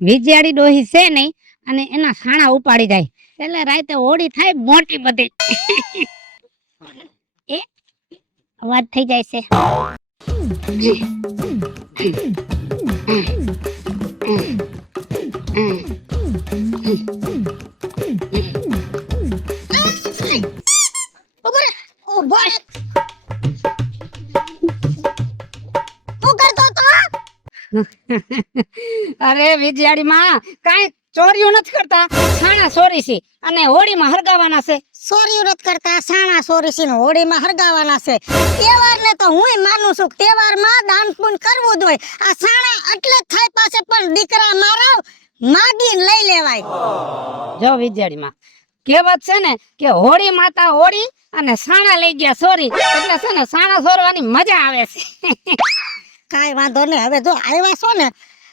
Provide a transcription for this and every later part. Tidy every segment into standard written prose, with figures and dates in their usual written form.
વિજયાડી ડોહી છે નહીં અને એના ખાણા ઉપાડી જાય એટલે રાતે હોળી થાય મોટી બધી. એ અવાજ થઈ જાય છે. અરે વિજયાડી માં કાઈ ચોરીઓ નથી કરતા, સાણા સોરી છે અને હોળીમાં હરગાવાના છે. ચોરીઓ નથી કરતા, સાણા સોરી છે ને હોળીમાં હરગાવાના છે. તહેવારને તો હુંય માનું છું, તહેવારમાં દાન પુણ્ય કરવું જ હોય. આ સાણા એટલે જ થાય પાસે પણ દીકરા મારા માગીને લઈ લેવાય. જો વિજયાડી માં કહેવત છે ને કે હોળી માતા હોળી અને સાણા લઈ ગયા સોરી, એટલે છે ને સાણા સોરવાની મજા આવે છે. કાઈ વાંધો નહીં, હવે જો આવ્યા છો ને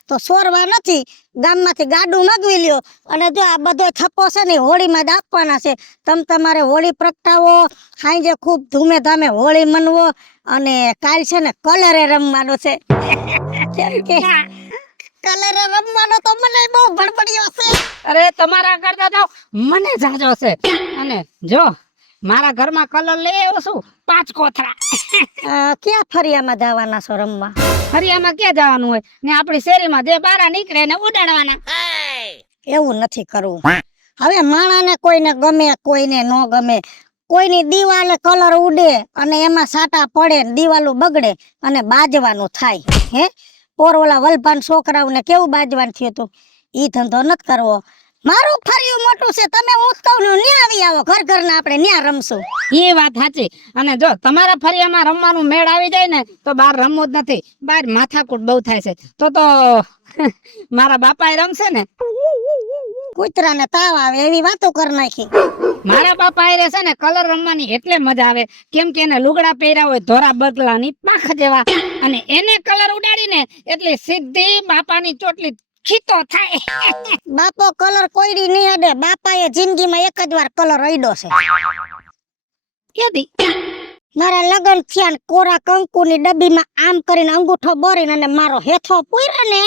તો સોરવા નથી, ગામમાંથી ગાડું મગવી લ્યો અને જો આ બધો થપ્પો છે ને હોળીમાં જ આપવાના છે. તમે તમારે હોળી પ્રગટાવો, સાંજે ખૂબ ધૂમે ધામે હોળી મનવો અને કાલ છે ને કલરે રમવાનો છે. કલરે રમવાનો તો મને બહુ ભડબડિયો છે. અરે તમારા કરતા તો મને જાજો છે. અને જો મારા ઘરમાં કલર લઈ આવ્યો છું 5 કોથળા. ક્યાં ફરિયામાં જવાના છો રમવા? ફરિયામાં ક્યાં જવાનું હોય ને, આપણી શેરીમાં જે બારા નીકળે ને ઉડાડવાના. એવું નથી કરવું. હવે માણાને કોઈને ગમે કોઈને ન ગમે, કોઈની દિવાલે કલર ઉડે અને એમાં સાટા પડે, દિવાલો બગડે અને બાજવાનું થાય. હે પોરવલા વલભાન છોકરાઓને કેવું બાજવાનું થયું હતું. ઈ ધંધો નથી કરવો. મારું ફરિયું મોટું છે, તમે હું કહું ન્યા આવી આવો, ઘર ઘરના આપણે ન્યા રમશું. એ વાત સાચી. અને જો તમારા ફરિયામાં રમવાનું મેળ આવી જાય ને તો બહાર રમવું જ નથી, બહાર માથાકૂટ બહુ થાય છે. તો મારા બાપા રમશે ને, કૂતરાને તાવ આવે એવી વાતો કરી નાખી. મારા બાપા એ છે ને કલર રમવાની એટલે મજા આવે, કેમ કે એને લુગડા પહેર્યા હોય ધોરા બગલાની પાખ જેવા, અને એને કલર ઉડાડીને એટલે સીધી બાપાની ચોટલી ખીતો થાય. બાપો કલર કોઈડી નહીં અડે. બાપાએ જિંદગીમાં એક જ વાર કલર અડ્યો છે. કેદી મારા લગન થયા ને કોરા કંકુની ડબ્બીમાં આમ કરીને અંગૂઠો બોરીને અને મારો હેથો પૂર્યો ને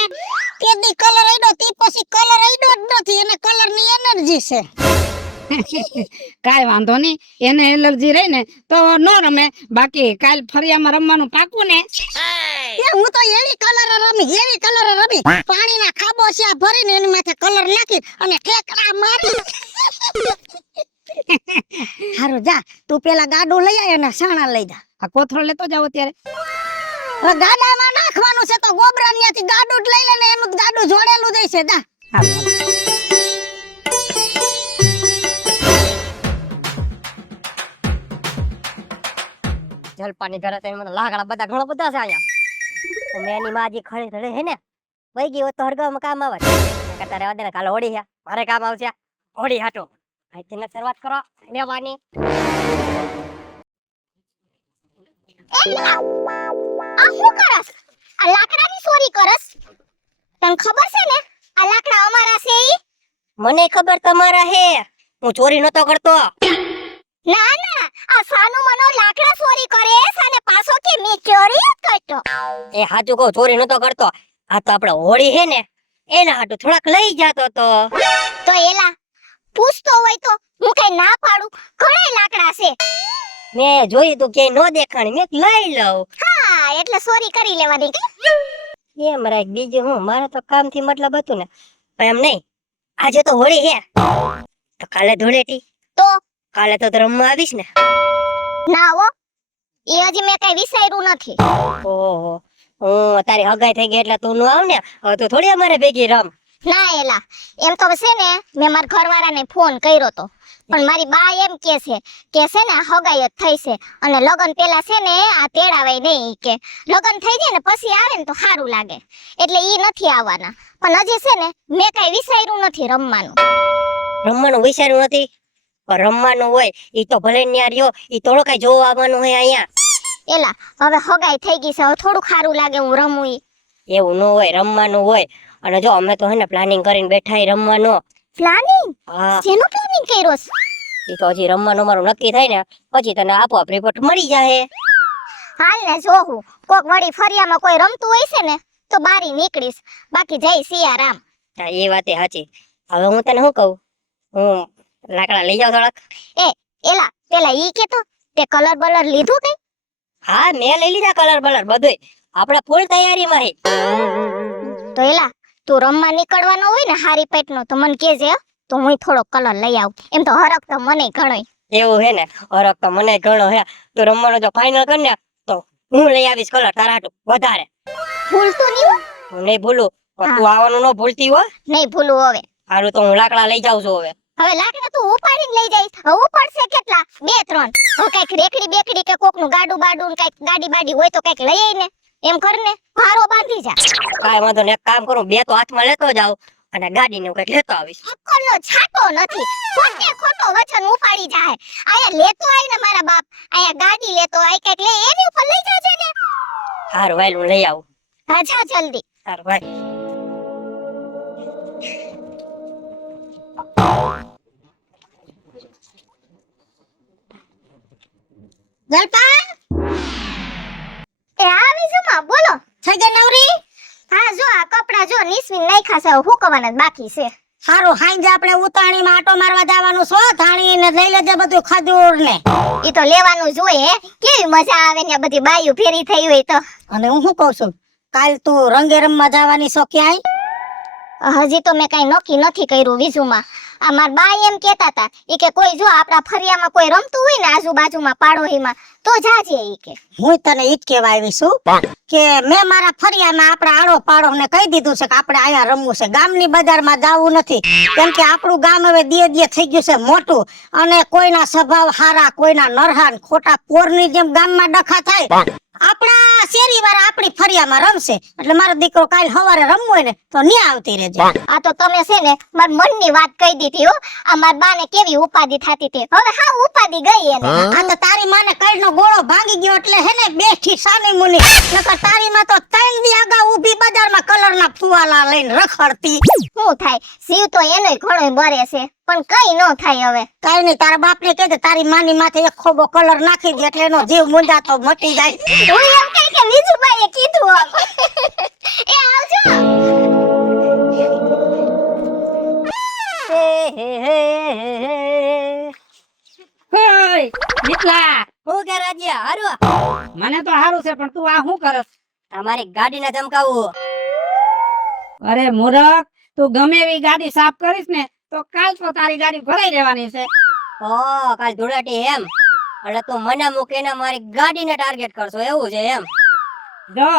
કેદી કલર અડ્યો. તે પછી કલર અડ્યો જ નથી, એને કલરની એનર્જી છે. કાઈ વાંધો નહીં, એને એલર્જી રહી ને તો નો રમે, બાકી કાલ ફરિયામાં રમવાનું પાકું ને. હું તો એવી કલર રમી પાણીના ખાબોચિયા ભરીને એની માથે કલર નાખી અને ઠેકડા મારી. હારું જા, તું પેલા ગાડું લઈ આય અને સાણા લઈ જા. આ કોથળો લેતો જાવ અત્યારે. હવે ગાડામાં નાખવાનું છે તો ગોબરા ન્યાથી ગાડું જ લઈ લે ને એનું ગાડું જોડેલું જ છે. જા જલપાની ઘરે તો મને લાકડા બધા ઘણા બધા છે અહીંયા. તો મેં એની માજી ખડે ધડે હે ને વઈ ગઈ હોત તો હરગાવમાં કામ આવે. કરતા રહેવા દે ને, કાલે હોળી છે, મારે કામ આવશે હોળી હાટો. આજથી શરૂઆત કરો લેવાની. આ શું કરસ? આ લાકડાની ચોરી કરસ? તને ખબર છે ને આ લાકડા અમારા છે? મને ખબર તમારા હે, હું ચોરી નતો કરતો. ના ના, આ સાનુ મનો લાકડા ચોરી કરે અને પાછો કે મે ચોરી કરતો. એ હાચું કહું, ચોરી નતો કરતો. આ તો આપણે હોળી હે ને એના હાટુ થોડાક લઈ જાતો તો એલા પૂછતો હોય તો હું કઈ ના પાડું. ઘણા લાકડા છે. મેં જોયું તું કે નો દેખાણી, મેં લઈ લઉં. હા એટલે ચોરી કરી લેવાની કે એમ રાખ. બીજું હું, મારે તો કામથી મતલબ હતું ને. પણ એમ નહીં, આજે તો હોળી હે તો કાલે ધૂળેટી. તો કાલે તો રમવા આવીશ ને? ના હો, એ હજી મેં કઈ વિચાર્યું નથી. ઓહો, હું તારી હગાઈ થઈ ગઈ એટલે તું નો આવ ને, હવે તું થોડી અમારે ભેગી રમ. ના એલા, એમ તો છે ને મેં મારા ઘરવાળાને ફોન કર્યો તો, પણ મારી બા એમ કે છે ને હગાઈ જ થઈ છે અને લગન પેલા છે ને આ તેડાવાય નહીં, કે લગન થઈ જાય ને પછી આવે ને તો સારું લાગે, એટલે ઈ નથી આવવાના. પણ હજી છે ને મેં કઈ વિચાર્યું નથી રમવાનું. રમવાનું વિચાર્યું નથી? પણ રમવાનું હોય ઈ તો ભલે ન્યા રહ્યો, ઈ થોડો કઈ જોવા આવવાનું હોય અહીંયા. એલા હવે હગાઈ થઈ ગઈ છે, હવે થોડું સારું લાગે હું રમું. ઈ એવું ન હોય, રમવાનું હોય. અને જો અમે તો હે ને પ્લાનિંગ કરીને બેઠા રમવાનો. પ્લાનિંગ? હા. શેનું પ્લાનિંગ કર્યો છે? ઈ તો હજી રમવાનું મારું નક્કી થાય ને પછી તને આપોઆપ રિપોર્ટ મળી જાય. હાલ ને જોવું કોક વળી ફરિયામાં કોઈ રમતું હોય છે ને તો બારી નીકળીશ, બાકી જય સિયારામ. હા, એ વાત સાચી. હવે હું તને શું કહું, હું લાકડા લઈ જાઉં થોડાક. એલા પેલા ઈ કેતો તે કલર બલર લીધું કઈ? હા, મેં લઈ લીધા કલર બલર બધુંય. આપણે ફૂલ તૈયારીમાં હે. તો એલા તું રમવા નીકળવાનો હોય ને હારી પેટનો તો મને કેજે હો, તો હું થોડો કલર લઈ આવું. એમ તો હરખ તો મને ઘણોય. એવું હે ને, હરખ તો મને ઘણો હે. તું રમવાનો જો ફાઇનલ કર ને તો હું લઈ આવીશ કલર તારા હાટુ વધારે. ભૂલતું નહીં હો? હું નહીં ભૂલું, પણ હા. તું આવવાનું ન ભૂલતી હો. નહીં ભૂલું હવે. હારું તો હું લાકડા લઈ જાઉં છું હવે. હવે લાકડા તું ઉપાડીને લઈ જઈશ. હવે ઉપાડશે કેટલા? 2-3. હવે કઈક રેકડી બેકડી કે કોકનું ગાડું બાડું કઈક ગાડી બાડી હોય તો કઈક લઈ આઈને એમ કરને, ભારો બાંધી જા. કાંઈ વાંધો નહીં, એક કામ કરું, બે તો હાથમાં લેતો જાઉં અને ગાડીને કઈક લેતો આવીશ. અક્કલનો છાંટો નથી, ખોટે ખોટો વચન ઉપાડી જાય. આયા લેતો આય ને મારા બાપ, આયા ગાડી લેતો આય કઈક લે એની ઉપર લઈ જાજે ને. હારું ભાઈ, હું લઈ આવું. હા જા જલ્દી. હારું ભાઈ. જલપા એ આવી જમા બોલો. થઈ ગઈ નવરી? હા જો આ કપડા જો નીસવીને નાખ્યા છે, હવે હુકવાના જ બાકી છે. હારું હાંજે આપણે ઉતાણીમાં આટો મારવા જવાનું છો, ધાણીને લઈ લેજે બધું ખજૂર ને. ઈ તો લેવાનું જ હોય હે, કેવી મજા આવે ને બધી બાયું ફેરી થઈ હોય તો. અને હું શું કહું છું, કાલ તું રંગે રમવા જવાની છો ક્યાંય? હજી તો મેં કઈ નક્કી નથી કર્યું વિઝુમાં. આ માર બા એમ કેતા હતા ઈ કે કોઈ જો આપણા ફરિયામાં કોઈ રમતું હોય ને આજુબાજુમાં પાડોહીમાં તો જાજે ઈ કે. હું તને ઈ જ કહેવા આવી છું કે મેં મારા ફરિયામાં આપણા આડો પાડો ને કહી દીધું છે કે આપણે અહીંયા રમવું છે, ગામની બજારમાં જવું નથી. કેમ કે આપણું ગામ હવે ધીરે થઈ ગયું છે મોટું, અને કોઈના સ્વભાવ હારા, કોઈના નરહાન, ખોટા પોરની જેમ ગામમાં ડખા થાય. આપણા શેરી વાળા આપણી ફરિયામાં રમશે, એટલે મારો દીકરો કાલ સવારે રમવું હોય ને તો ન્યા આવતી રહેજે. આ તો તમે છે ને માર મનની વાત કહી દીધી હો. આ માર બાને કેવી ઉપાધિ થાતી તે હવે હા ઉપાધિ ગઈ એને. આ તો તારી માને કઈનો ગોળો ભાંગી ગયો એટલે હે ને બેઠી સાની મુની, નકર તારી માં તો 3 દી આગા ઊભી બજારમાં કલરના ફુવાલા લઈને રખડતી. શું થાય, જીવ તો એનોય ઘણોય બરે છે પણ કઈ ન થાય. હવે કાઈ નહીં, તારા બાપને કહે દે તારી માની માથે એક ખોબો કલર નાખી દે એટલે એનો જીવ મુંજાતો મટી જાય. હું એમ કહી કે વિજુબાઈએ કીધું આમ. એ આવજો. હોય નીકળા. હું કે રાજ્યા હારું? મને તો સારું છે, પણ તું આ શું કરસ? તમારી ગાડીને ચમકાવું. અરે મૂરખ, તું ગમે એવી ગાડી સાફ કરીશ ને તો કાલ તો તારી ગાડી ભરાઈ રહેવાની છે. ઓ કાલ ધૂળેટી એમ, એટલે તું મને મૂકીને મારી ગાડીને ટાર્ગેટ કરશો એવું છે એમ? જો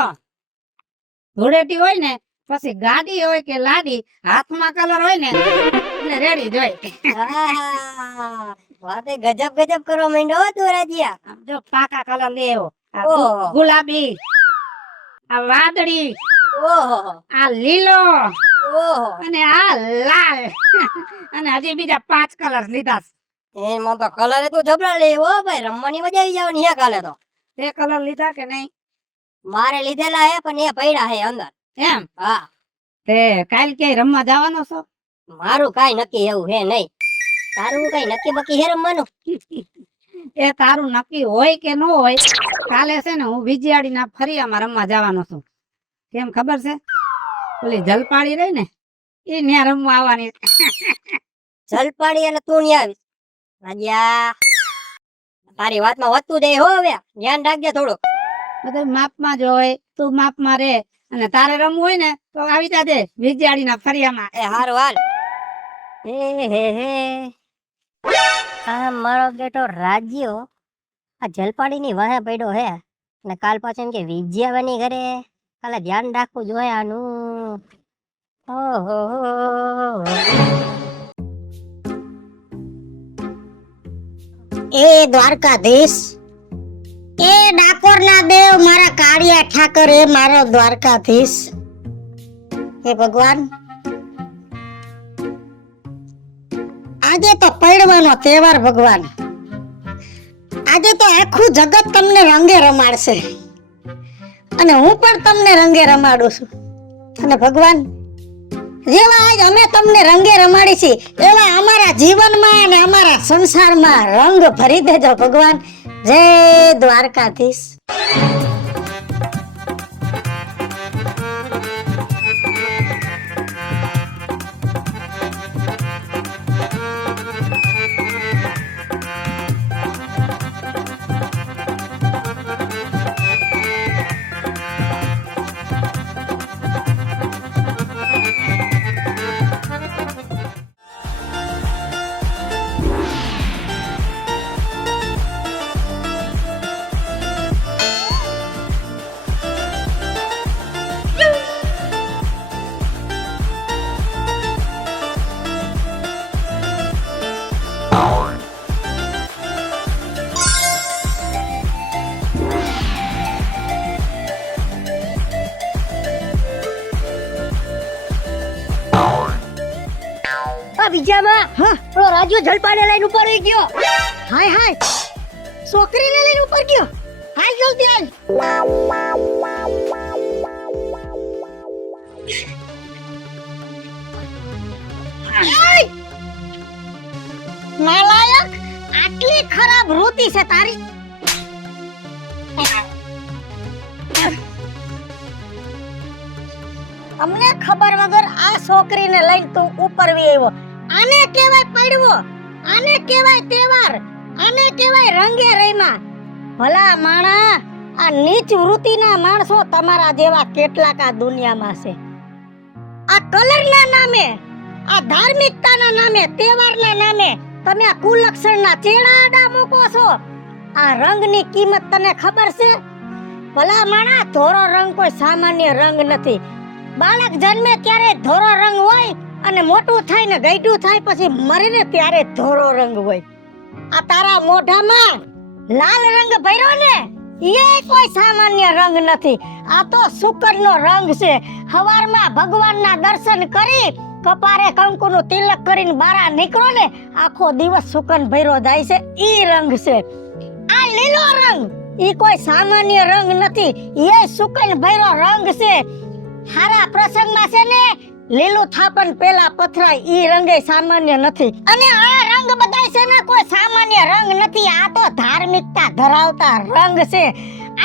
ધૂળેટી હોય ને પછી ગાડી હોય કે લાડી, હાથમાં કલર હોય ને એટલે રેડી જોઈ. આહા, વાતે ગજબ ગજબ કરવા માંડ્યો હો તું રાજ્યા. આમ જો પાકા કલર લેવો, આ ઓહો. ગુલાબી, આ વાદળી, ઓહો આ લીલો ઓહો, અને આ લાલ અને હજી બીજા 5 કલર લીધા છે. એમાં તો કલર તું જબરા લે હો ભાઈ, રમવાની મજા આવી જવાની હે કાલે તો. તે કલર લીધા કે નહીં? મારે લીધેલા હે પણ એ પડ્યા હે અંદર. એમ? હા, તે કાલ ક્યાંય રમવા જવાનો છો? મારું કાઈ નક્કી એવું હે નહીં. તારું કઈ નક્કી બકી હે રમવાનું? એ તારું નક્કી હોય કે ન હોય, કાલે છે ને હું વિજયાડીના ફરિયામાં રમવા જવાનો છું. કેમ ખબર છે? ઓલી જલપાડી રહી ને એ ન્યા રમવા આવવાની. જલપાડી એટલે તું નહીં આવીશ રાજ્યા. તારી વાતમાં વધતું જાય હો, હવે ધ્યાન રાખજે થોડુંક. બધું માપમાં જ હોય, તું માપમાં રે, અને તારે રમવું હોય ને તો આવી જાજે વિજયાડીના ફરિયામાં. એ હારું હાલ. હે આ મારો બેટો રાજ્યો આ જલપાડીની વાહે પડ્યો હે, ને કાલ પાછું એમ કે વિજયાવાની ઘરે, કાલે ધ્યાન રાખવું જોઈએ આનું. ઓહો એ દ્વારકાધીશ, એ ડાકોરના દેવ, મારા કાળિયા ઠાકર, એ મારો દ્વારકાધીશ. હે ભગવાન, આજે તો પડવાનો તહેવાર ભગવાન, આજે તો આખું જગત તમને રંગે રમાડશે અને હું પણ તમને રંગે રમાડું છું. અને ભગવાન, જેવા આજ અમે તમને રંગે રમાડી છીએ એવા અમારા જીવનમાં અને અમારા સંસારમાં રંગ ભરી દેજો ભગવાન. જય દ્વારકાધીશ. આ બીજામાં હા પેલો રાજુ જલપાને લઈને ઉપર આવી ગયો. હાય હાય છોકરીને લઈને ઉપર ગયો. હાલ જલ્દી હાલ. એય! નાલાયક આટલી ખરાબ વૃત્તિ છે તારી. અમને ખબર વગર આ છોકરીને લઈને તું ઉપર વી આવ્યો. આને કહેવાય પડવો, આને કહેવાય તહેવાર, આને કહેવાય રંગે રહીમાં. ભલા માણા, આ નીચ વૃત્તિના માણસો તમારા જેવા કેટલાક આ દુનિયામાં છે. આ કલરના નામે, આ ધાર્મિકતાના નામે, તહેવારના નામે તમે આ કુલક્ષણના ચેડાડા મૂકો છો. આ રંગની કિંમત તને ખબર છે? ભલા માણા, ધોરો રંગ કોઈ સામાન્ય રંગ નથી. બાળક જન્મે ત્યારે ધોરો રંગ હોય અને મોટું થાય ને ગઈઢું થાય પછી મરીને ત્યારે ધોરો રંગ હોય. આ તારા મોઢામાં લાલ રંગ ભર્યો ને એ કોઈ સામાન્ય રંગ નથી. આ તો શુકરનો રંગ છે. હવારમાં ભગવાનના દર્શન કરી કપારે કંકુનું તિલક કરીને બારા નીકળો ને આખો દિવસ શુકન ભર્યો જાય છે. ઈ રંગ છે. આ લીલો રંગ ઈ કોઈ સામાન્ય રંગ નથી. એ શુકન ભર્યો રંગ છે. હારા પ્રસંગમાં છે ને લીલું થાપણ પેલા પથરાય ઈ રંગે સામાન્ય નથી. અને આ રંગ બધાય છે ને કોઈ સામાન્ય રંગ નથી. આ તો ધાર્મિકતા ધરાવતા રંગ છે.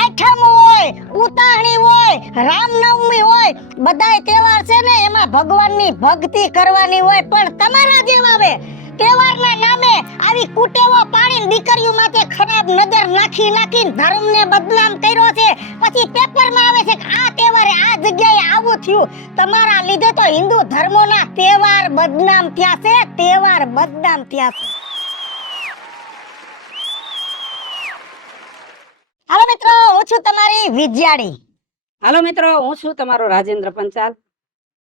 આઠમ હોય, ઉતાણી હોય, રામનવમી હોય, બધાય તહેવાર છે ને એમાં ભગવાનની ભક્તિ કરવાની હોય. પણ તમારા જેવા આવે તહેવારના નામે આવી કુટેવો પાડીને દીકરીઓ માથે ખરાબ નજર નાખીને ધર્મને બદનામ કર્યો છે. પછી પેપરમાં આવે છે કે આ તહેવારે આ જગ્યાએ આવું થયું. તમારા લીધે તો હિન્દુ ધર્મોના તહેવાર બદનામ થયા છે. તહેવાર બદનામ થયા છે. હાલો મિત્રો, હું છું તમારી વિજયાડી. હાલો મિત્રો, હું છું તમારો રાજેન્દ્ર પંચાલ.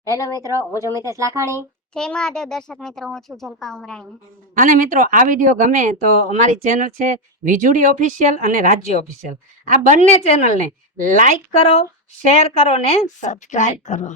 હેલો મિત્રો, હું છું મિતેશ લાખાણી. જય મહાદેવ દર્શક મિત્રો, હું છું જલપા ઉમરાણી. અને મિત્રો, આ વિડીયો ગમે તો અમારી ચેનલ છે વીજુડી ઓફિશિયલ અને રાજ્ય ઓફિશિયલ. આ બંને ચેનલને લાઈક કરો, શેર કરો ને સબસ્ક્રાઇબ કરો.